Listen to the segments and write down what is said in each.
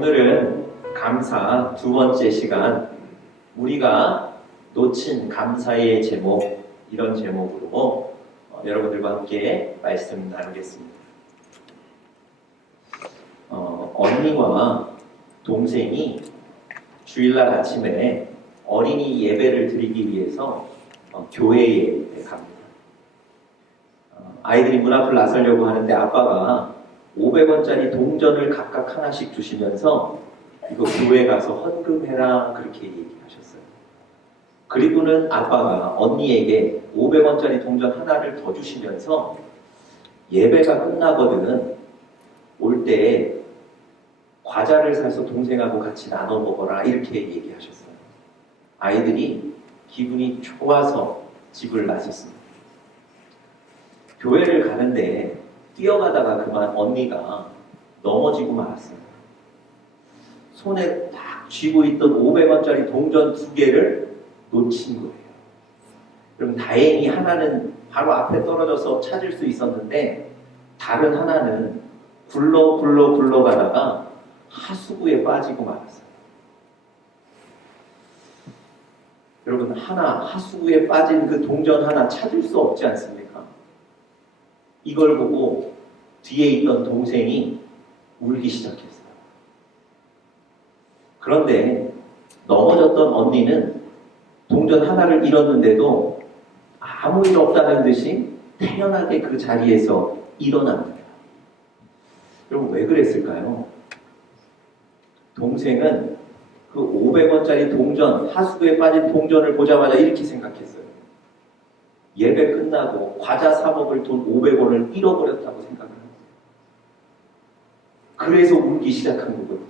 오늘은 감사 두 번째 시간, 우리가 놓친 감사의 제목, 이런 제목으로 여러분들과 함께 말씀 나누겠습니다. 언니와 동생이 주일날 아침에 어린이 예배를 드리기 위해서 교회에 갑니다. 아이들이 문 앞을 나서려고 하는데 아빠가 500원짜리 동전을 각각 하나씩 주시면서 이거 교회 가서 헌금해라 그렇게 얘기하셨어요. 그리고는 아빠가 언니에게 500원짜리 동전 하나를 더 주시면서 예배가 끝나거든 올 때 과자를 사서 동생하고 같이 나눠 먹어라 이렇게 얘기하셨어요. 아이들이 기분이 좋아서 집을 나섰습니다. 교회를 가는데 뛰어가다가 그만 언니가 넘어지고 말았어요. 손에 딱 쥐고 있던 500원짜리 동전 2개를 놓친 거예요. 그럼 다행히 하나는 바로 앞에 떨어져서 찾을 수 있었는데 다른 하나는 굴러가다가 하수구에 빠지고 말았어요. 여러분, 하수구에 빠진 그 동전 하나 찾을 수 없지 않습니까? 이걸 보고 뒤에 있던 동생이 울기 시작했어요. 그런데 넘어졌던 언니는 동전 하나를 잃었는데도 아무 일 없다는 듯이 태연하게 그 자리에서 일어납니다. 여러분, 왜 그랬을까요? 동생은 그 500원짜리 동전, 하수구에 빠진 동전을 보자마자 이렇게 생각했어요. 예배 끝나고 과자 사 먹을 돈 500원을 잃어버렸다고 생각합니다. 그래서 울기 시작한 거거든요.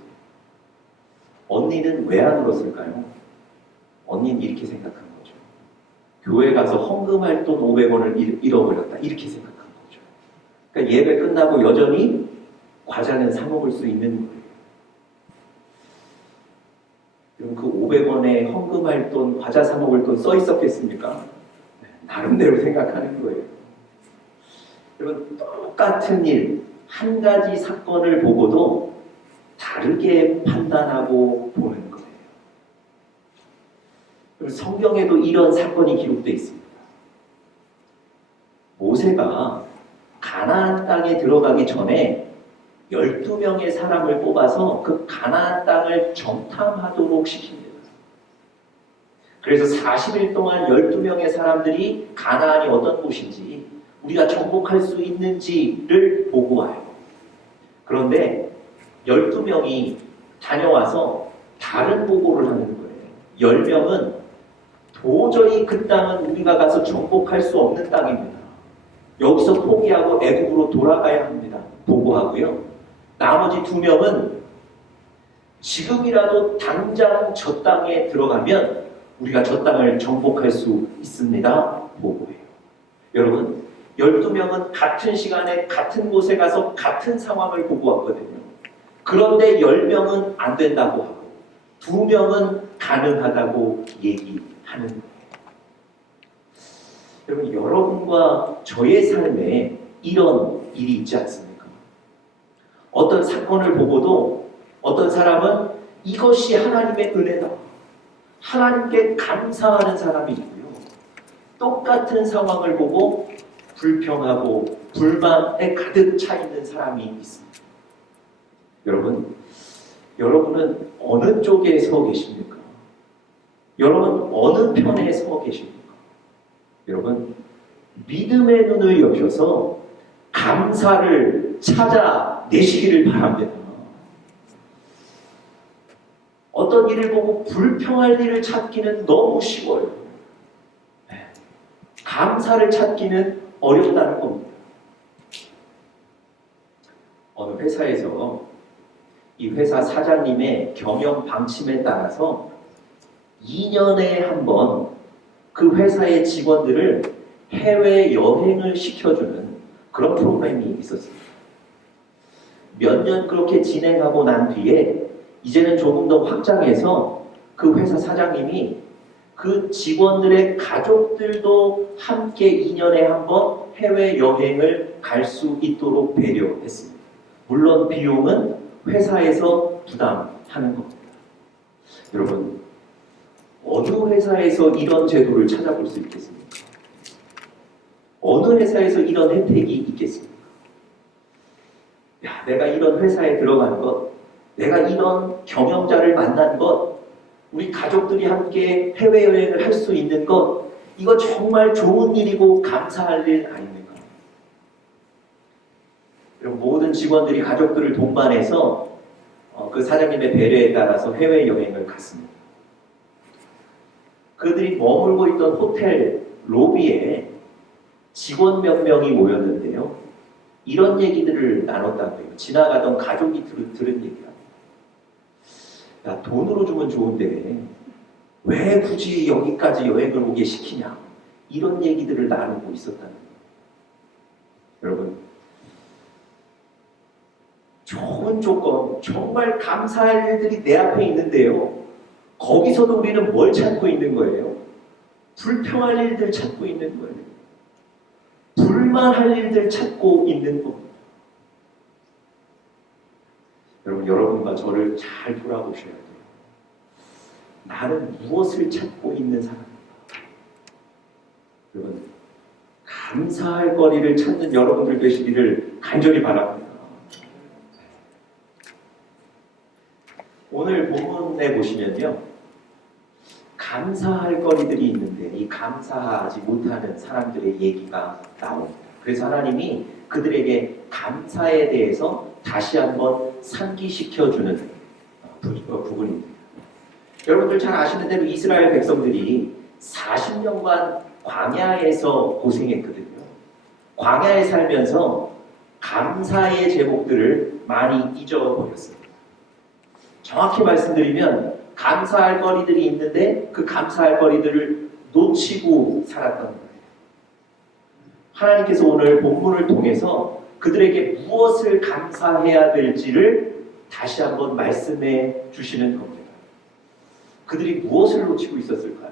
언니는 왜 안 울었을까요? 언니는 이렇게 생각한 거죠. 교회 가서 헌금할 돈 500원을 잃어버렸다 이렇게 생각한 거죠. 그러니까 예배 끝나고 여전히 과자는 사 먹을 수 있는 거예요. 그럼 그 500원에 헌금할 돈, 과자 사 먹을 돈 써 있었겠습니까? 나름대로 생각하는 거예요. 여러분, 똑같은 일, 한 가지 사건을 보고도 다르게 판단하고 보는 거예요. 성경에도 이런 사건이 기록되어 있습니다. 모세가 가나안 땅에 들어가기 전에 12명의 사람을 뽑아서 그 가나안 땅을 정탐하도록 시킵니다. 그래서 40일 동안 12명의 사람들이 가나안이 어떤 곳인지 우리가 정복할 수 있는지를 보고 와요. 그런데 12명이 다녀와서 다른 보고를 하는 거예요. 10명은 도저히 그 땅은 우리가 가서 정복할 수 없는 땅입니다. 여기서 포기하고 애국으로 돌아가야 합니다. 보고하고요. 나머지 2명은 지금이라도 당장 저 땅에 들어가면 우리가 저 땅을 정복할 수 있습니다. 보고해요. 여러분, 12명은 같은 시간에 같은 곳에 가서 같은 상황을 보고 왔거든요. 그런데 10명은 안 된다고 하고 2명은 가능하다고 얘기하는 거예요. 여러분, 여러분과 저의 삶에 이런 일이 있지 않습니까? 어떤 사건을 보고도 어떤 사람은 이것이 하나님의 은혜다, 하나님께 감사하는 사람이 있고요. 똑같은 상황을 보고 불평하고 불만에 가득 차 있는 사람이 있습니다. 여러분은 어느 쪽에 서 계십니까? 여러분 어느 편에 서 계십니까? 여러분, 믿음의 눈을 여셔서 감사를 찾아내시기를 바랍니다. 어떤 일을 보고 불평할 일을 찾기는 너무 쉬워요. 감사를 찾기는 어렵다는 겁니다. 어느 회사에서 이 회사 사장님의 경영 방침에 따라서 2년에 한 번 그 회사의 직원들을 해외 여행을 시켜주는 그런 프로그램이 있었습니다. 몇 년 그렇게 진행하고 난 뒤에 이제는 조금 더 확장해서 그 회사 사장님이 그 직원들의 가족들도 함께 2년에 한 번 해외 여행을 갈 수 있도록 배려했습니다. 물론 비용은 회사에서 부담하는 겁니다. 여러분, 어느 회사에서 이런 제도를 찾아볼 수 있겠습니까? 어느 회사에서 이런 혜택이 있겠습니까? 야, 내가 이런 회사에 들어간 것, 내가 이런 경영자를 만난 것, 우리 가족들이 함께 해외여행을 할 수 있는 것, 이거 정말 좋은 일이고 감사할 일 아닙니까? 그리고 모든 직원들이 가족들을 동반해서 그 사장님의 배려에 따라서 해외여행을 갔습니다. 그들이 머물고 있던 호텔 로비에 직원 몇 명이 모였는데요. 이런 얘기들을 나눴다고 해요. 지나가던 가족이 들은 얘기랍니다. 야, 돈으로 주면 좋은데 왜 굳이 여기까지 여행을 오게 시키냐. 이런 얘기들을 나누고 있었다는 거예요. 여러분, 좋은 조건, 정말 감사할 일들이 내 앞에 있는데요. 거기서도 우리는 뭘 찾고 있는 거예요? 불평할 일들 찾고 있는 거예요. 불만할 일들 찾고 있는 겁니다. 여러분, 여러분과 저를 잘 돌아보셔야 돼요. 나는 무엇을 찾고 있는 사람입니다. 여러분, 감사할 거리를 찾는 여러분들 되시기를 간절히 바랍니다. 오늘 본문에 보시면요, 감사할 거리들이 있는데 이 감사하지 못하는 사람들의 얘기가 나옵니다. 그래서 하나님이 그들에게 감사에 대해서 다시 한번 상기시켜주는 부분입니다. 여러분들 잘 아시는 대로 이스라엘 백성들이 40년간 광야에서 고생했거든요. 광야에 살면서 감사의 제목들을 많이 잊어버렸습니다. 정확히 말씀드리면 감사할 거리들이 있는데 그 감사할 거리들을 놓치고 살았던 거예요. 하나님께서 오늘 본문을 통해서 그들에게 무엇을 감사해야 될지를 다시 한번 말씀해 주시는 겁니다. 그들이 무엇을 놓치고 있었을까요?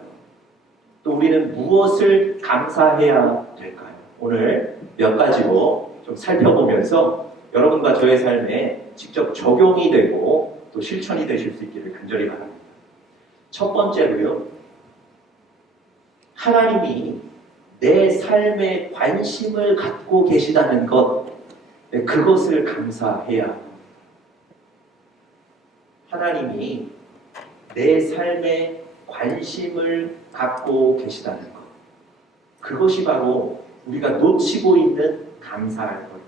또 우리는 무엇을 감사해야 될까요? 오늘 몇 가지로 좀 살펴보면서 여러분과 저의 삶에 직접 적용이 되고 또 실천이 되실 수 있기를 간절히 바랍니다. 첫 번째로요, 하나님이 내 삶에 관심을 갖고 계시다는 것, 그것을 감사해야 합니다. 하나님이 내 삶에 관심을 갖고 계시다는 것, 그것이 바로 우리가 놓치고 있는 감사할 것입니다.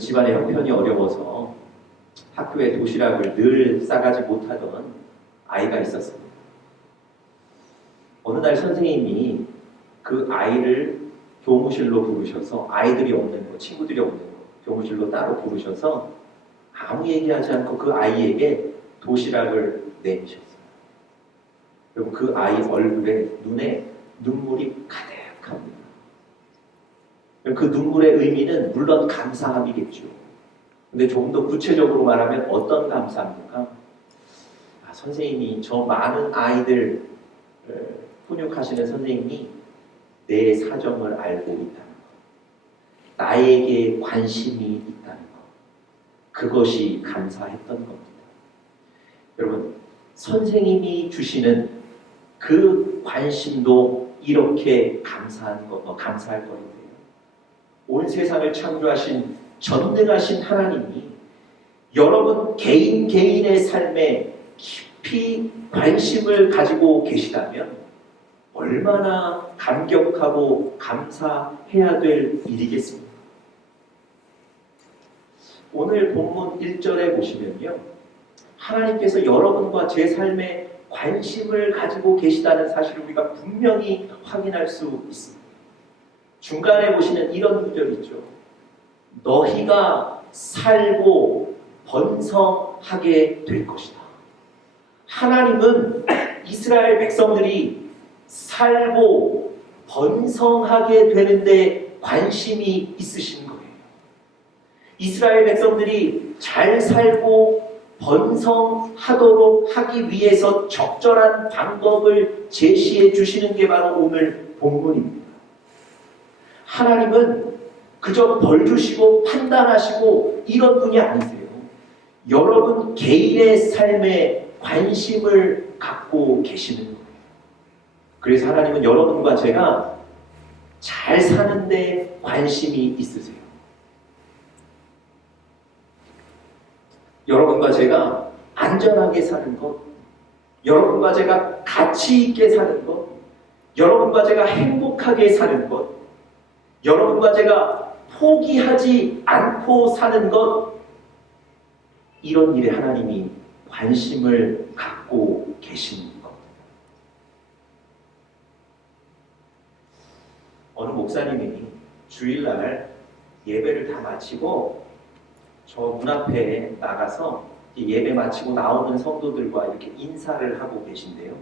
집안의 형편이 어려워서 학교에 도시락을 늘 싸가지 못하던 아이가 있었습니다. 어느 날 선생님이 그 아이를 교무실로 부르셔서, 아이들이 없는 거, 친구들이 없는 거, 교무실로 따로 부르셔서 아무 얘기하지 않고 그 아이에게 도시락을 내미셨어요. 그리고 그 아이 얼굴에, 눈에 눈물이 가득합니다. 그 눈물의 의미는 물론 감사함이겠죠. 근데 조금 더 구체적으로 말하면 어떤 감사입니까? 선생님이, 저 많은 아이들 훈육하시는 선생님이 내 사정을 알고 있다는 것, 나에게 관심이 있다는 것, 그것이 감사했던 겁니다. 여러분, 선생님이 주시는 그 관심도 이렇게 감사할 거예요. 온 세상을 창조하신 전능하신 하나님이 여러분 개인의 삶에 깊이 관심을 가지고 계시다면 얼마나 감격하고 감사해야 될 일이겠습니까? 오늘 본문 1절에 보시면요, 하나님께서 여러분과 제 삶에 관심을 가지고 계시다는 사실을 우리가 분명히 확인할 수 있습니다. 중간에 보시는 이런 구절이 있죠. 너희가 살고 번성하게 될 것이다. 하나님은 이스라엘 백성들이 살고 번성하게 되는데 관심이 있으신 거예요. 이스라엘 백성들이 잘 살고 번성하도록 하기 위해서 적절한 방법을 제시해 주시는 게 바로 오늘 본문입니다. 하나님은 그저 벌 주시고 판단하시고 이런 분이 아니세요. 여러분 개인의 삶에 관심을 갖고 계시는 거예요. 그래서 하나님은 여러분과 제가 잘 사는데 관심이 있으세요. 여러분과 제가 안전하게 사는 것, 여러분과 제가 가치 있게 사는 것, 여러분과 제가 행복하게 사는 것, 여러분과 제가 포기하지 않고 사는 것, 이런 일에 하나님이 관심을 갖고 계신 겁니다. 어느 목사님이 주일날 예배를 다 마치고 저 문 앞에 나가서 예배 마치고 나오는 성도들과 이렇게 인사를 하고 계신데요.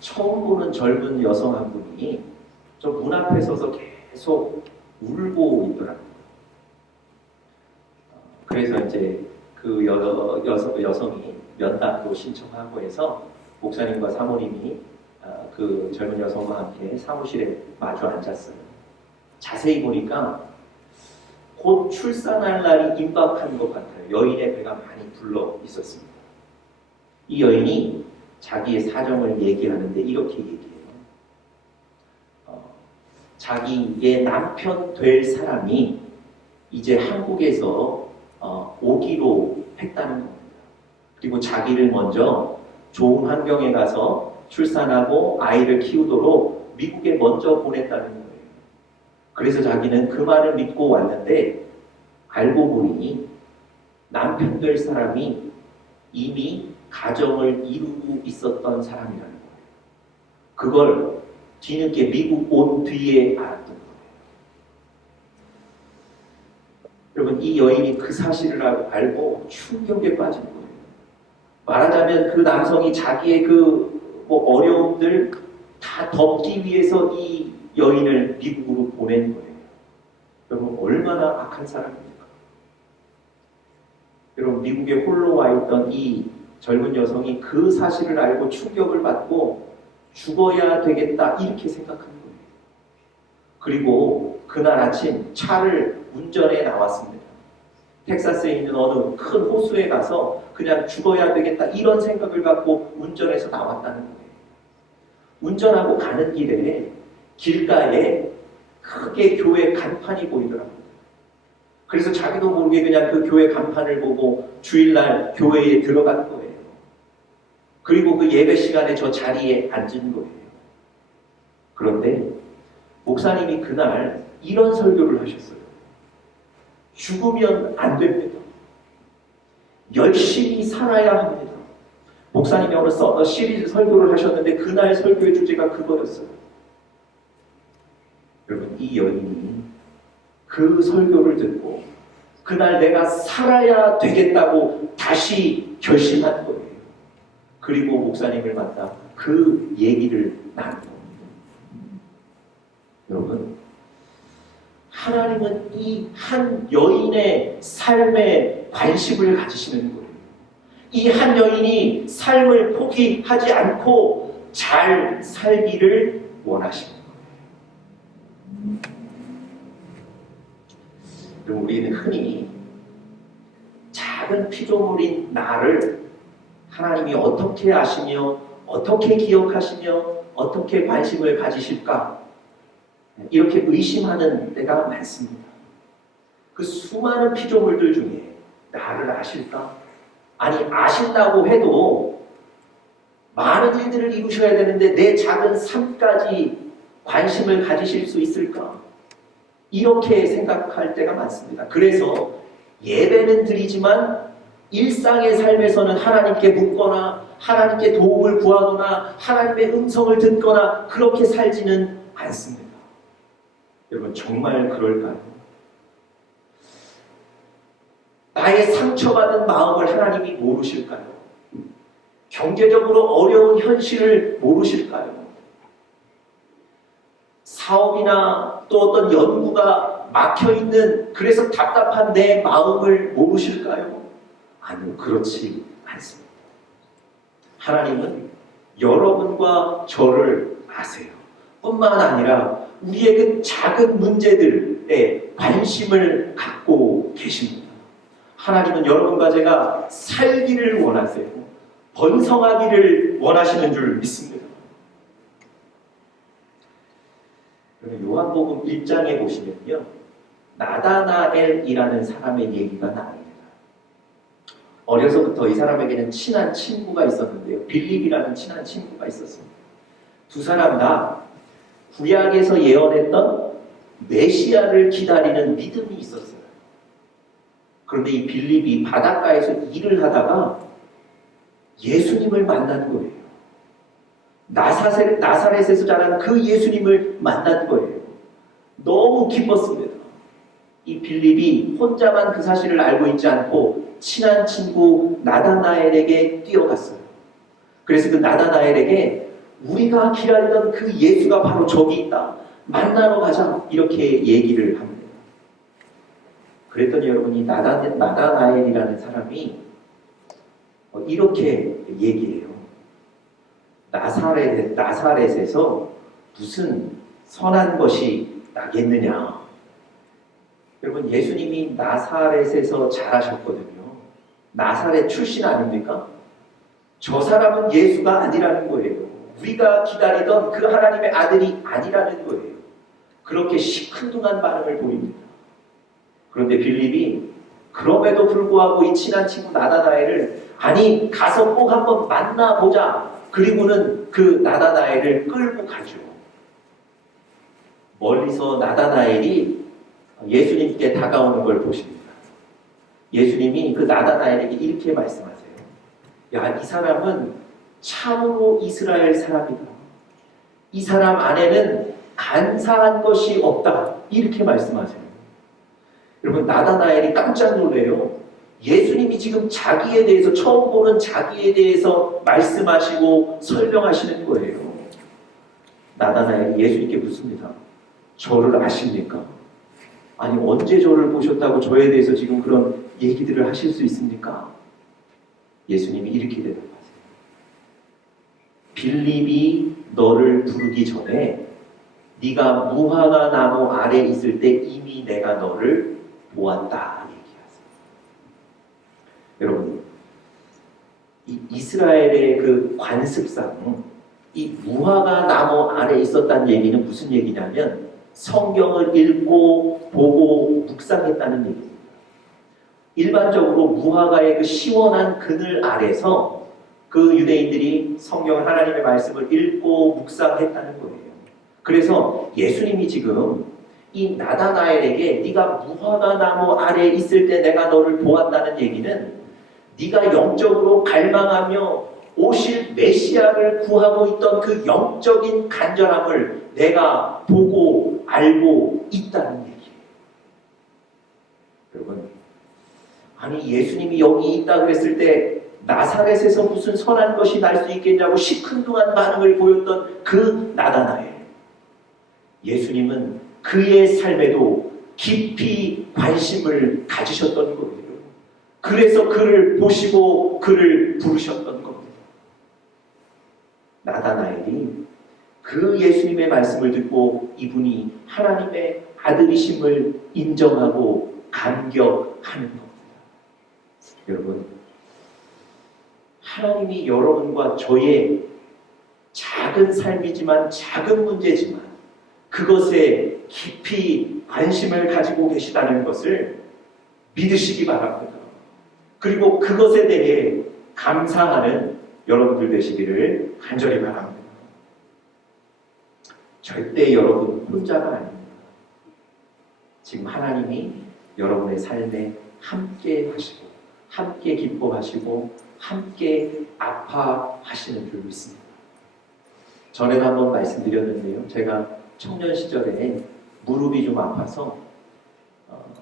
처음 보는 젊은 여성 한 분이 저 문 앞에 서서 계속 울고 있더라고요. 그래서 이제 그 여성이 면담도 신청하고 해서 목사님과 사모님이 그 젊은 여성과 함께 사무실에 마주 앉았어요. 자세히 보니까 곧 출산할 날이 임박한 것 같아요. 여인의 배가 많이 불러 있었습니다. 이 여인이 자기의 사정을 얘기하는데 이렇게 얘기해요. 자기의 남편 될 사람이 이제 한국에서 오기로 했다는 겁니다. 그리고 자기를 먼저 좋은 환경에 가서 출산하고 아이를 키우도록 미국에 먼저 보냈다는 거예요. 그래서 자기는 그 말을 믿고 왔는데 알고 보니 남편 될 사람이 이미 가정을 이루고 있었던 사람이라는 거예요. 그걸 뒤늦게 미국 온 뒤에 알았던 거예요. 여러분, 이 여인이 그 사실을 알고 충격에 빠진 거예요. 말하자면 그 남성이 자기의 어려움들 다 덮기 위해서 이 여인을 미국으로 보낸 거예요. 여러분, 얼마나 악한 사람입니까? 여러분, 미국에 홀로 와 있던 이 젊은 여성이 그 사실을 알고 충격을 받고 죽어야 되겠다 이렇게 생각한 거예요. 그리고 그날 아침 차를 운전해 나왔습니다. 텍사스에 있는 어느 큰 호수에 가서 그냥 죽어야 되겠다 이런 생각을 갖고 운전해서 나왔다는 거예요. 운전하고 가는 길에 길가에 크게 교회 간판이 보이더라고요. 그래서 자기도 모르게 그냥 그 교회 간판을 보고 주일날 교회에 들어간 거예요. 그리고 그 예배 시간에 저 자리에 앉은 거예요. 그런데 목사님이 그날 이런 설교를 하셨어요. 죽으면 안 됩니다. 열심히 살아야 합니다. 목사님이 어느 시리즈 설교를 하셨는데 그날 설교의 주제가 그거였어요. 여러분, 이 여인이 그 설교를 듣고 그날 내가 살아야 되겠다고 다시 결심한 거예요. 그리고 목사님을 만나 그 얘기를 나눈 겁니다. 여러분, 하나님은 이 한 여인의 삶에 관심을 가지시는 거예요. 이 한 여인이 삶을 포기하지 않고 잘 살기를 원하시는 거예요. 그럼 우리는 흔히 작은 피조물인 나를 하나님이 어떻게 아시며 어떻게 기억하시며 어떻게 관심을 가지실까 이렇게 의심하는 때가 많습니다. 그 수많은 피조물들 중에 나를 아실까? 아니, 아신다고 해도 많은 일들을 이루셔야 되는데 내 작은 삶까지 관심을 가지실 수 있을까? 이렇게 생각할 때가 많습니다. 그래서 예배는 드리지만 일상의 삶에서는 하나님께 묻거나 하나님께 도움을 구하거나 하나님의 음성을 듣거나 그렇게 살지는 않습니다. 여러분, 정말 그럴까요? 나의 상처받은 마음을 하나님이 모르실까요? 경제적으로 어려운 현실을 모르실까요? 사업이나 또 어떤 연구가 막혀있는 그래서 답답한 내 마음을 모르실까요? 아니요, 그렇지 않습니다. 하나님은 여러분과 저를 아세요. 뿐만 아니라 우리의 그 작은 문제들에 관심을 갖고 계십니다. 하나님은 여러분과 제가 살기를 원하세요. 번성하기를 원하시는 줄 믿습니다. 요한복음 1장에 보시면요, 나다나엘이라는 사람의 얘기가 나옵니다. 어려서부터 이 사람에게는 친한 친구가 있었는데요, 빌립이라는 친한 친구가 있었습니다. 두 사람 다 구약에서 예언했던 메시아를 기다리는 믿음이 있었어요. 그런데 이 빌립이 바닷가에서 일을 하다가 예수님을 만난 거예요. 나사렛에서 자란 그 예수님을 만난 거예요. 너무 기뻤습니다. 이 빌립이 혼자만 그 사실을 알고 있지 않고 친한 친구 나다나엘에게 뛰어갔어요. 그래서 그 나다나엘에게 우리가 기다리던 그 예수가 바로 저기 있다, 만나러 가자, 이렇게 얘기를 합니다. 그랬더니 여러분이 나다나엘이라는 사람이 이렇게 얘기해요. 나사렛에서 무슨 선한 것이 나겠느냐. 여러분, 예수님이 나사렛에서 자라셨거든요. 나사렛 출신 아닙니까? 저 사람은 예수가 아니라는 거예요. 우리가 기다리던 그 하나님의 아들이 아니라는 거예요. 그렇게 시큰둥한 반응을 보입니다. 그런데 빌립이 그럼에도 불구하고 이 친한 친구 나다나엘을 아니 가서 꼭 한번 만나보자. 그리고는 그 나다나엘을 끌고 가죠. 멀리서 나다나엘이 예수님께 다가오는 걸 보십니다. 예수님이 그 나다나엘에게 이렇게 말씀하세요. 야, 이 사람은 참으로 이스라엘 사람이다. 이 사람 안에는 간사한 것이 없다. 이렇게 말씀하세요. 여러분, 나다나엘이 깜짝 놀래요. 예수님이 지금 자기에 대해서, 처음 보는 자기에 대해서 말씀하시고 설명하시는 거예요. 나다나엘이 예수님께 묻습니다. 저를 아십니까? 아니, 언제 저를 보셨다고 저에 대해서 지금 그런 얘기들을 하실 수 있습니까? 예수님이 이렇게 대답하세요. 빌립이 너를 부르기 전에 네가 무화과 나무 아래 있을 때 이미 내가 너를 보았다. 여러분, 이 이스라엘의 그 관습상 이 무화과 나무 아래 있었다는 얘기는 무슨 얘기냐면 성경을 읽고 보고 묵상했다는 얘기입니다. 일반적으로 무화과의 그 시원한 그늘 아래서 그 유대인들이 성경 하나님의 말씀을 읽고 묵상했다는 거예요. 그래서 예수님이 지금 이 나다나엘에게 네가 무화과 나무 아래 있을 때 내가 너를 보았다는 얘기는 네가 영적으로 갈망하며 오실 메시아를 구하고 있던 그 영적인 간절함을 내가 보고 알고 있다는 얘기예요. 여러분, 아니 예수님이 여기 있다 그랬을 때 나사렛에서 무슨 선한 것이 날 수 있겠냐고 시큰둥한 반응을 보였던 그 나다나엘, 예수님은 그의 삶에도 깊이 관심을 가지셨던 거예요. 그래서 그를 보시고 그를 부르셨던 겁니다. 나다나엘이 그 예수님의 말씀을 듣고 이분이 하나님의 아들이심을 인정하고 감격하는 겁니다. 여러분, 하나님이 여러분과 저의 작은 삶이지만 작은 문제지만 그것에 깊이 관심을 가지고 계시다는 것을 믿으시기 바랍니다. 그리고 그것에 대해 감사하는 여러분들 되시기를 간절히 바랍니다. 절대 여러분 혼자가 아닙니다. 지금 하나님이 여러분의 삶에 함께 하시고 함께 기뻐하시고 함께 아파하시는 줄 믿습니다. 전에도 한번 말씀드렸는데요. 제가 청년 시절에 무릎이 좀 아파서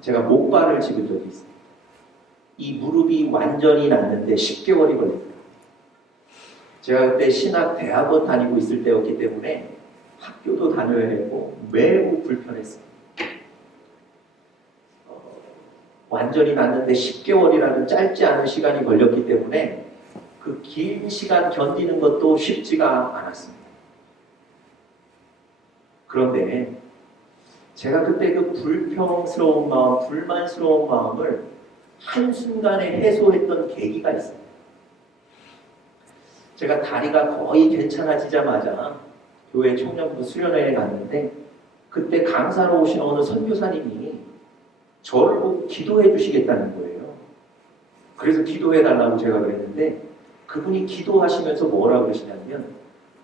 제가 목발을 집은 적이 있습니다. 이 무릎이 완전히 낫는데 10개월이 걸렸어요. 제가 그때 신학 대학원 다니고 있을 때였기 때문에 학교도 다녀야 했고 매우 불편했습니다. 완전히 낫는데 10개월이라는 짧지 않은 시간이 걸렸기 때문에 그 긴 시간 견디는 것도 쉽지가 않았습니다. 그런데 제가 그때 그 불평스러운 마음, 불만스러운 마음을 한순간에 해소했던 계기가 있습니다. 제가 다리가 거의 괜찮아지자마자 교회 청년부 수련회에 갔는데 그때 강사로 오신 어느 선교사님이 저를 꼭 기도해 주시겠다는 거예요. 그래서 기도해 달라고 제가 그랬는데 그분이 기도하시면서 뭐라고 그러시냐면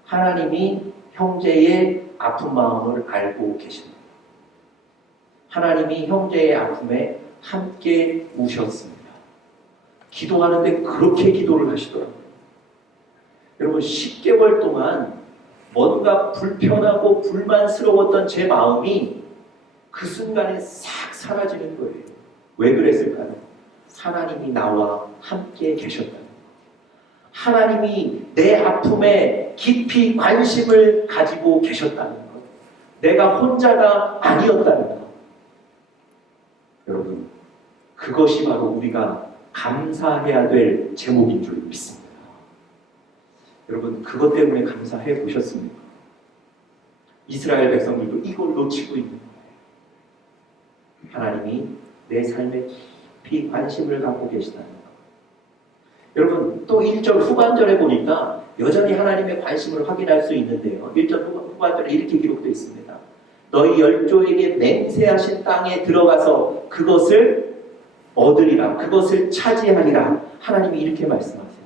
하나님이 형제의 아픈 마음을 알고 계십니다. 하나님이 형제의 아픔에 함께 우셨습니다. 기도하는데 그렇게 기도를 하시더라고요. 여러분 10개월 동안 뭔가 불편하고 불만스러웠던 제 마음이 그 순간에 싹 사라지는 거예요. 왜 그랬을까요? 하나님이 나와 함께 계셨다는 거. 하나님이 내 아픔에 깊이 관심을 가지고 계셨다는 것. 내가 혼자가 아니었다는 것. 여러분, 그것이 바로 우리가 감사해야 될 제목인 줄 믿습니다. 여러분, 그것 때문에 감사해 보셨습니까? 이스라엘 백성들도 이걸 놓치고 있는 거예요. 하나님이 내 삶에 깊이 관심을 갖고 계시다는 것. 여러분, 또 1절 후반절에 보니까 여전히 하나님의 관심을 확인할 수 있는데요. 1절 후반절에 이렇게 기록되어 있습니다. 너희 열조에게 맹세하신 땅에 들어가서 그것을 얻으리라. 그것을 차지하리라. 하나님이 이렇게 말씀하세요.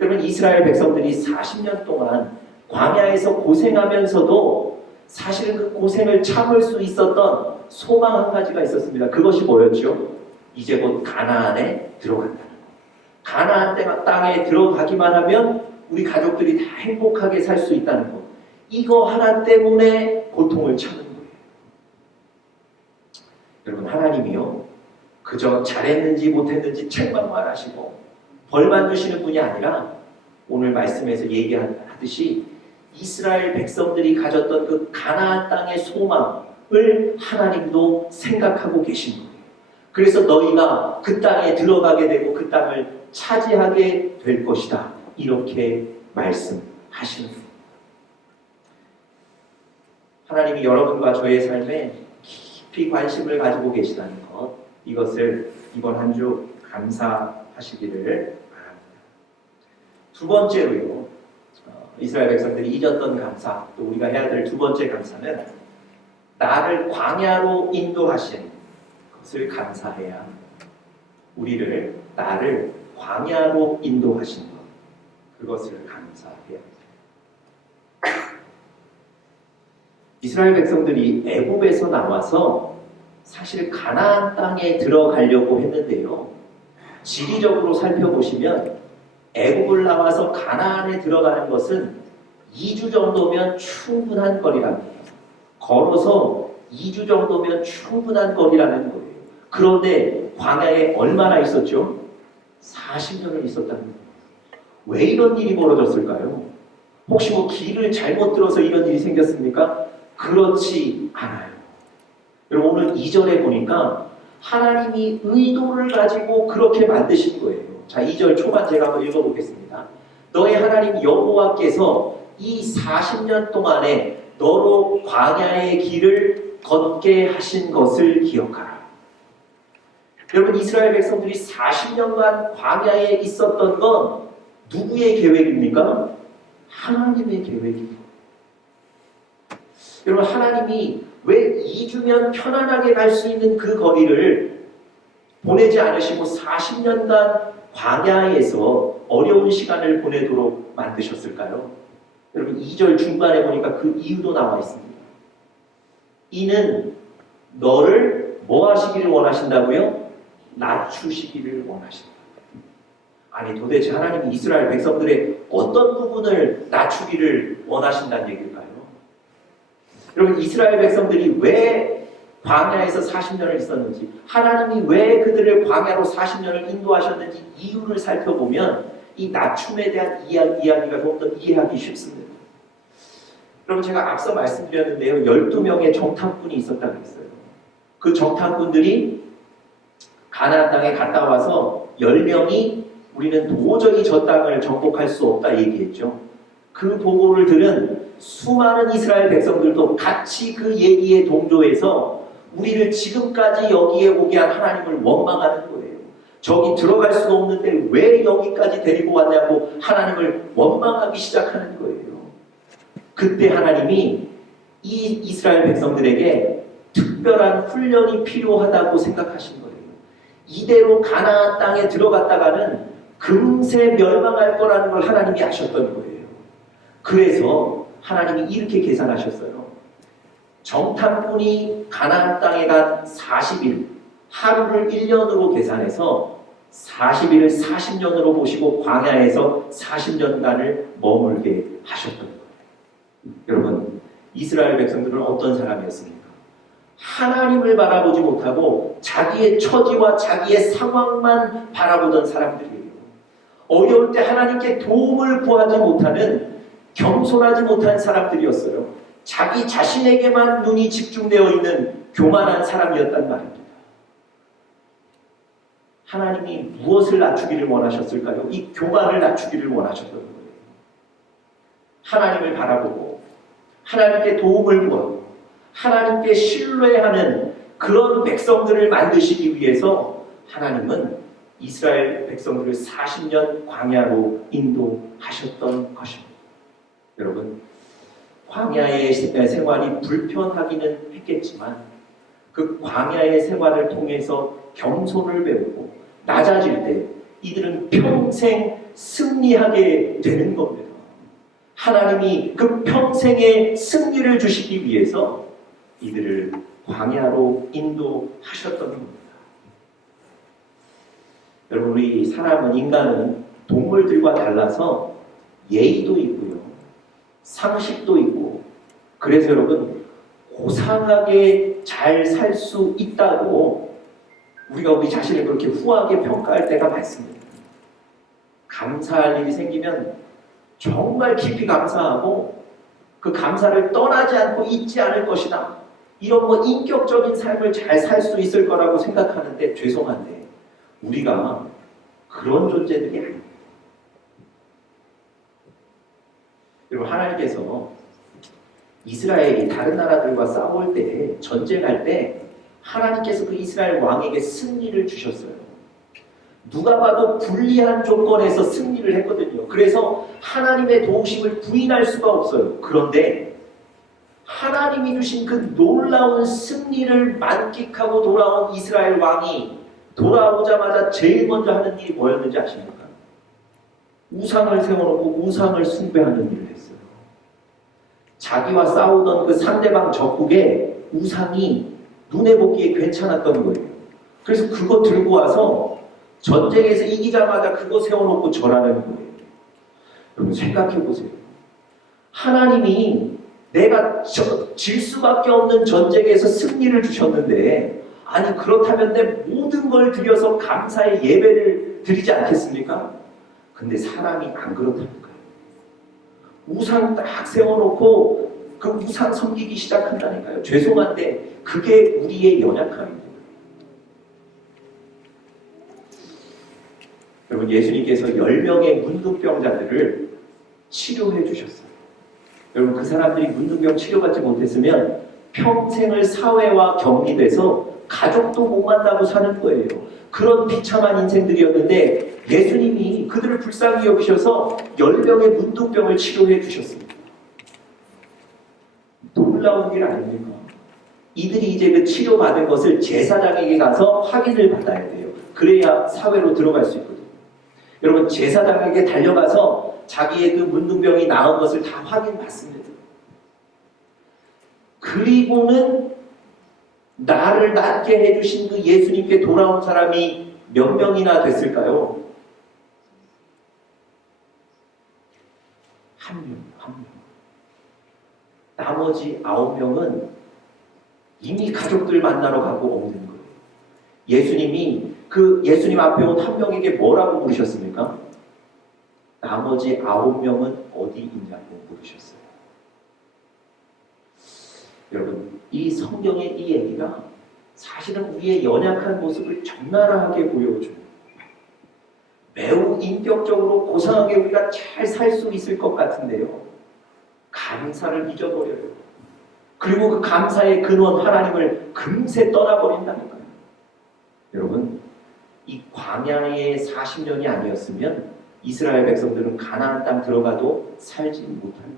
여러분, 이스라엘 백성들이 40년 동안 광야에서 고생하면서도 사실은 그 고생을 참을 수 있었던 소망 한 가지가 있었습니다. 그것이 뭐였죠? 이제 곧 가나안에 들어간다는 것. 가나안 땅에 들어가기만 하면 우리 가족들이 다 행복하게 살 수 있다는 것. 이거 하나 때문에 고통을 참는 거예요. 여러분, 하나님이요, 그저 잘했는지 못했는지 책망만 하시고 벌만 주시는 분이 아니라 오늘 말씀에서 얘기하듯이 이스라엘 백성들이 가졌던 그 가나안 땅의 소망을 하나님도 생각하고 계신 거예요. 그래서 너희가 그 땅에 들어가게 되고 그 땅을 차지하게 될 것이다. 이렇게 말씀하시는 거예요. 하나님이 여러분과 저의 삶에 깊이 관심을 가지고 계시다는 것, 이것을 이번 한 주 감사하시기를 바랍니다. 두 번째로요, 이스라엘 백성들이 잊었던 감사, 또 우리가 해야 될 두 번째 감사는 나를 광야로 인도하신 것을 감사해야 합니다. 우리를 나를 광야로 인도하신 것, 그것을 감사해야 합니다. 이스라엘 백성들이 애굽에서 나와서 사실 가나안 땅에 들어가려고 했는데요. 지리적으로 살펴보시면 애굽을 나와서 가나안에 들어가는 것은 2주 정도면 충분한 거리랍니다. 걸어서 2주 정도면 충분한 거리라는 거예요. 그런데 광야에 얼마나 있었죠? 40년을 있었다는 거예요. 왜 이런 일이 벌어졌을까요? 혹시 뭐 길을 잘못 들어서 이런 일이 생겼습니까? 그렇지 않아요. 여러분, 오늘 2절에 보니까 하나님이 의도를 가지고 그렇게 만드신 거예요. 자, 2절 초반 제가 한번 읽어보겠습니다. 너의 하나님 여호와께서 이 40년 동안에 너로 광야의 길을 걷게 하신 것을 기억하라. 여러분, 이스라엘 백성들이 40년간 광야에 있었던 건 누구의 계획입니까? 하나님의 계획이에요. 여러분, 하나님이 왜 2주면 편안하게 갈 수 있는 그 거리를 보내지 않으시고 40년간 광야에서 어려운 시간을 보내도록 만드셨을까요? 여러분, 2절 중반에 보니까 그 이유도 나와 있습니다. 이는 너를 뭐 하시기를 원하신다고요? 낮추시기를 원하신다. 아니, 도대체 하나님이 이스라엘 백성들의 어떤 부분을 낮추기를 원하신다는 얘기일까요? 여러분, 이스라엘 백성들이 왜 광야에서 40년을 있었는지, 하나님이 왜 그들을 광야로 40년을 인도하셨는지 이유를 살펴보면 이 낮춤에 대한 이야기가 좀 더 이해하기 쉽습니다. 여러분, 제가 앞서 말씀드렸는데요, 12명의 정탐꾼이 있었다고 했어요. 그 정탐꾼들이 가나안 땅에 갔다 와서 10명이 우리는 도저히 저 땅을 정복할 수 없다 얘기했죠. 그 보고를 들은 수많은 이스라엘 백성들도 같이 그 얘기에 동조해서 우리를 지금까지 여기에 오게 한 하나님을 원망하는 거예요. 저기 들어갈 수도 없는데 왜 여기까지 데리고 왔냐고 하나님을 원망하기 시작하는 거예요. 그때 하나님이 이 이스라엘 백성들에게 특별한 훈련이 필요하다고 생각하신 거예요. 이대로 가나안 땅에 들어갔다가는 금세 멸망할 거라는 걸 하나님이 아셨던 거예요. 그래서 하나님이 이렇게 계산하셨어요. 정탐꾼이 가나안 땅에 간 40일, 하루를 1년으로 계산해서 40일을 40년으로 보시고 광야에서 40년간을 머물게 하셨던 거예요. 여러분, 이스라엘 백성들은 어떤 사람이었습니까? 하나님을 바라보지 못하고 자기의 처지와 자기의 상황만 바라보던 사람들이에요. 어려울 때 하나님께 도움을 구하지 못하는, 겸손하지 못한 사람들이었어요. 자기 자신에게만 눈이 집중되어 있는 교만한 사람이었단 말입니다. 하나님이 무엇을 낮추기를 원하셨을까요? 이 교만을 낮추기를 원하셨던 거예요. 하나님을 바라보고 하나님께 도움을 구하고 하나님께 신뢰하는 그런 백성들을 만드시기 위해서 하나님은 이스라엘 백성들을 40년 광야로 인도하셨던 것입니다. 여러분, 광야의 생활이 불편하기는 했겠지만 그 광야의 생활을 통해서 겸손을 배우고 낮아질 때 이들은 평생 승리하게 되는 겁니다. 하나님이 그 평생의 승리를 주시기 위해서 이들을 광야로 인도하셨던 겁니다. 여러분, 우리 사람은, 인간은 동물들과 달라서 예의도 있고요, 상식도 있고, 그래서 여러분, 고상하게 잘 살 수 있다고 우리가 우리 자신을 그렇게 후하게 평가할 때가 많습니다. 감사할 일이 생기면 정말 깊이 감사하고 그 감사를 떠나지 않고 잊지 않을 것이다, 이런 인격적인 삶을 잘 살 수 있을 거라고 생각하는데, 죄송한데 우리가 그런 존재들이 아닙니다. 여러분, 하나님께서 이스라엘이 다른 나라들과 싸울 때, 전쟁할 때 하나님께서 그 이스라엘 왕에게 승리를 주셨어요. 누가 봐도 불리한 조건에서 승리를 했거든요. 그래서 하나님의 도우심을 부인할 수가 없어요. 그런데 하나님이 주신 그 놀라운 승리를 만끽하고 돌아온 이스라엘 왕이 돌아오자마자 제일 먼저 하는 일이 뭐였는지 아십니까? 우상을 세워놓고 우상을 숭배하는 일을 했어요. 자기와 싸우던 그 상대방 적국의 우상이 눈에 보기에 괜찮았던 거예요. 그래서 그거 들고 와서 전쟁에서 이기자마자 그거 세워놓고 절하는 거예요. 여러분, 생각해 보세요. 하나님이 내가 질 수밖에 없는 전쟁에서 승리를 주셨는데, 아니 그렇다면 내 모든 걸 들여서 감사의 예배를 드리지 않겠습니까? 근데 사람이 안 그렇다는 거예요. 우상 딱 세워놓고 그 우상 섬기기 시작한다니까요. 죄송한데 그게 우리의 연약함입니다. 여러분, 예수님께서 10명의 문둥병자들을 치료해 주셨어요. 여러분, 그 사람들이 문둥병 치료받지 못했으면 평생을 사회와 격리돼서 가족도 못 만나고 사는 거예요. 그런 비참한 인생들이었는데 예수님이 그들을 불쌍히 여기셔서 10명의 문둥병을 치료해 주셨습니다. 놀라운 일 아닙니까? 이들이 이제 그 치료받은 것을 제사장에게 가서 확인을 받아야 돼요. 그래야 사회로 들어갈 수 있거든요. 여러분, 제사장에게 달려가서 자기의 그 문둥병이 나은 것을 다 확인받습니다. 그리고는 나를 낫게 해주신 그 예수님께 돌아온 사람이 몇 명이나 됐을까요? 한 명. 나머지 9명은 이미 가족들 만나러 가고 없는 거예요. 예수님이 그 예수님 앞에 온 한 명에게 뭐라고 물으셨습니까? 나머지 9명은 어디 있냐고 물으셨어요. 여러분, 이 성경의 이 얘기가 사실은 우리의 연약한 모습을 적나라하게 보여줍니다. 매우 인격적으로 고상하게 우리가 잘 살 수 있을 것 같은데요. 감사를 잊어버려요. 그리고 그 감사의 근원 하나님을 금세 떠나버린다니까요. 여러분, 이 광야의 40년이 아니었으면 이스라엘 백성들은 가나안 땅 들어가도 살지 못할 거예요.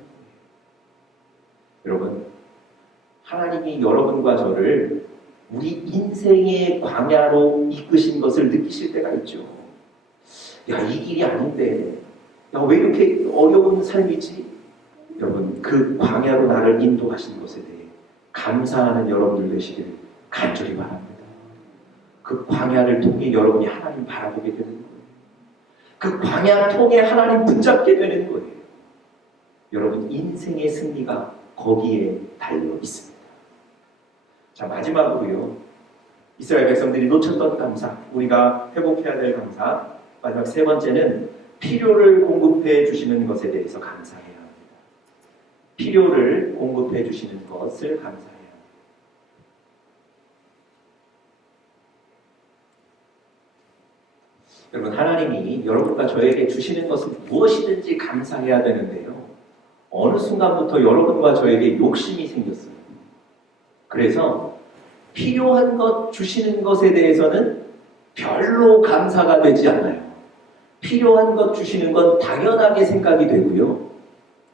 여러분, 하나님이 여러분과 저를 우리 인생의 광야로 이끄신 것을 느끼실 때가 있죠. 야, 이 길이 아닌데, 야, 왜 이렇게 어려운 삶이지? 여러분, 그 광야로 나를 인도하신 것에 대해 감사하는 여러분들 되시기를 간절히 바랍니다. 그 광야를 통해 여러분이 하나님 바라보게 되는 거예요. 그 광야 통해 하나님 붙잡게 되는 거예요. 여러분, 인생의 승리가 거기에 달려 있습니다. 자, 마지막으로요. 이스라엘 백성들이 놓쳤던 감사, 우리가 회복해야 될 감사. 마지막 세 번째는 필요를 공급해 주시는 것에 대해서 감사해야 합니다. 필요를 공급해 주시는 것을 감사해야 합니다. 여러분, 하나님이 여러분과 저에게 주시는 것은 무엇이든지 감사해야 되는데요. 어느 순간부터 여러분과 저에게 욕심이 생겼어요. 그래서 필요한 것 주시는 것에 대해서는 별로 감사가 되지 않아요. 필요한 것 주시는 건 당연하게 생각이 되고요.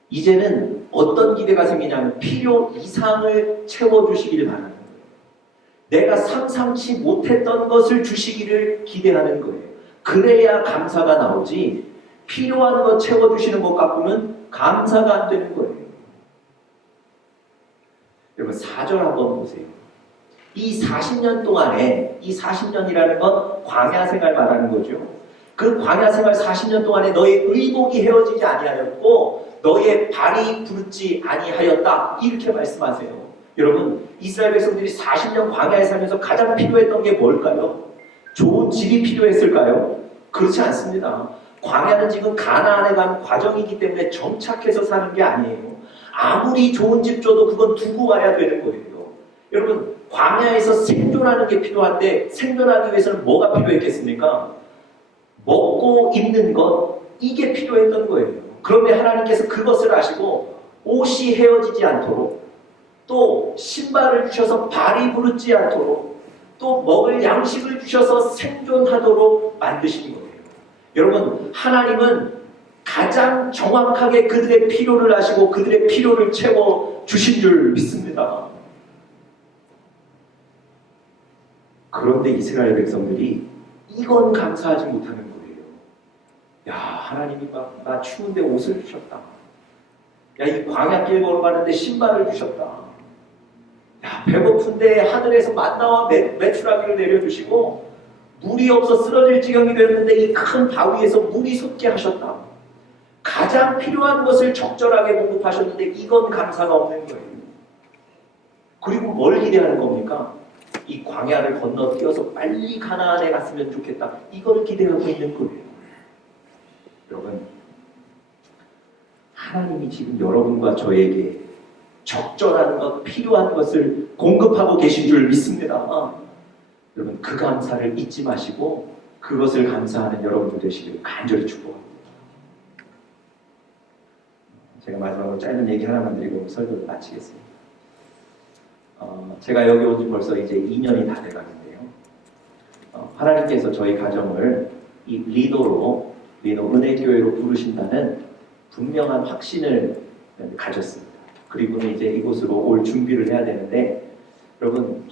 이제는 어떤 기대가 생기냐면 필요 이상을 채워주시기를 바라는 거예요. 내가 상상치 못했던 것을 주시기를 기대하는 거예요. 그래야 감사가 나오지, 필요한 것 채워주시는 것 갖고는 감사가 안 되는 거예요. 여러분, 4절 한번 보세요. 이 40년 동안에, 이 40년이라는 건 광야 생활 말하는 거죠. 그 광야 생활 40년 동안에 너의 의복이 헤어지지 아니하였고 너의 발이 부르지 아니하였다. 이렇게 말씀하세요. 여러분, 이스라엘 백성들이 40년 광야에 살면서 가장 필요했던 게 뭘까요? 좋은 집이 필요했을까요? 그렇지 않습니다. 광야는 지금 가나안에 가는 과정이기 때문에 정착해서 사는 게 아니에요. 아무리 좋은 집 줘도 그건 두고 와야 되는 거예요. 여러분, 광야에서 생존하는 게 필요한데 생존하기 위해서는 뭐가 필요했겠습니까? 먹고 입는 것, 이게 필요했던 거예요. 그런데 하나님께서 그것을 아시고 옷이 헤어지지 않도록, 또 신발을 주셔서 발이 부르지 않도록, 또 먹을 양식을 주셔서 생존하도록 만드신 거예요. 여러분, 하나님은 가장 정확하게 그들의 필요를 아시고 그들의 필요를 채워 주신 줄 믿습니다. 그런데 이스라엘 백성들이 이건 감사하지 못하는 거예요. 야, 하나님이 나 추운데 옷을 주셨다. 야, 이 광야길 걸어가는데 신발을 주셨다. 야, 배고픈데 하늘에서 만나와 메추라기를 내려주시고 물이 없어 쓰러질 지경이 되었는데 이 큰 바위에서 물이 솟게 하셨다. 가장 필요한 것을 적절하게 공급하셨는데 이건 감사가 없는 거예요. 그리고 뭘 기대하는 겁니까? 이 광야를 건너뛰어서 빨리 가나안에 갔으면 좋겠다. 이걸 기대하고 있는 거예요. 여러분, 하나님이 지금 여러분과 저에게 적절한 것, 필요한 것을 공급하고 계신 줄 믿습니다. 여러분, 그 감사를 잊지 마시고 그것을 감사하는 여러분들 되시길 간절히 축복합니다. 제가 마지막으로 짧은 얘기 하나만 드리고 설교를 마치겠습니다. 제가 여기 온 지 벌써 이제 2년이 다 돼가는데요. 하나님께서 저희 가정을 이 리노 은혜교회로 부르신다는 분명한 확신을 가졌습니다. 그리고는 이제 이곳으로 올 준비를 해야 되는데, 여러분,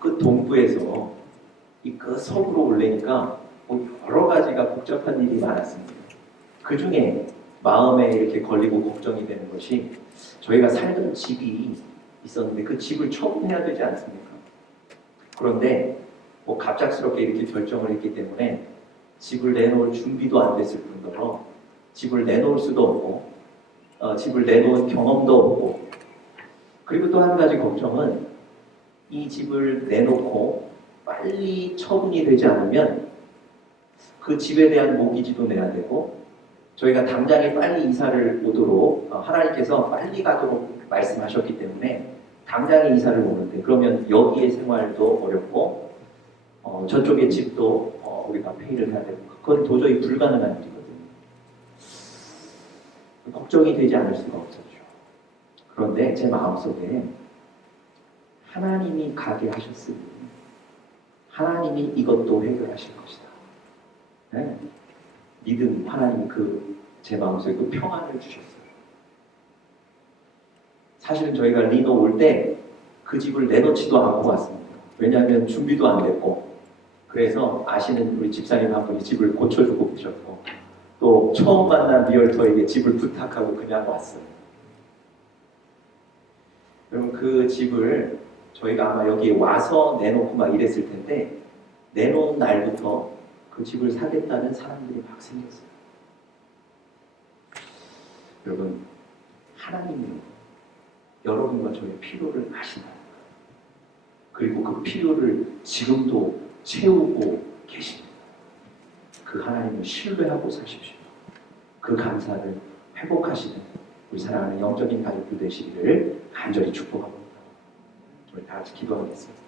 그 동부에서 이 그 서부로 올래니까 여러 가지가 복잡한 일이 많았습니다. 그 중에 마음에 이렇게 걸리고 걱정이 되는 것이, 저희가 살던 집이 있었는데 그 집을 처분해야 되지 않습니까? 그런데 갑작스럽게 이렇게 결정을 했기 때문에 집을 내놓을 준비도 안 됐을 뿐더러 집을 내놓을 수도 없고 집을 내놓은 경험도 없고, 그리고 또 한 가지 걱정은 이 집을 내놓고 빨리 처분이 되지 않으면 그 집에 대한 모기지도 내야 되고, 저희가 당장에 빨리 이사를 오도록 하나님께서 빨리 가도록 말씀하셨기 때문에 당장에 이사를 오는데, 그러면 여기의 생활도 어렵고 저쪽의 집도 거기다 페이를 해야 되고 그건 도저히 불가능한 일이거든요. 걱정이 되지 않을 수가 없었죠. 그런데 제 마음속에 하나님이 가게 하셨으니 하나님이 이것도 해결하실 것이다. 네. 믿음, 하나님이 제 마음속에 그 평안을 주셨어요. 사실은 저희가 리노 올 때 그 집을 내놓지도 않고 왔습니다. 왜냐하면 준비도 안 됐고, 그래서 아시는 우리 집사님 한 분이 집을 고쳐주고 계셨고, 또 처음 만난 리얼터에게 집을 부탁하고 그냥 왔어요. 그럼 그 집을 저희가 아마 여기 와서 내놓고 막 이랬을 텐데, 내놓은 날부터 그 집을 사겠다는 사람들이 막 생겼어요. 여러분, 하나님은 여러분과 저의 필요를 아신다. 그리고 그 필요를 지금도 채우고 계십니다. 그 하나님을 신뢰하고 사십시오. 그 감사를 회복하시는 우리 사랑하는 영적인 가족들 되시기를 간절히 축복합니다. 우리 다 같이 기도하겠습니다.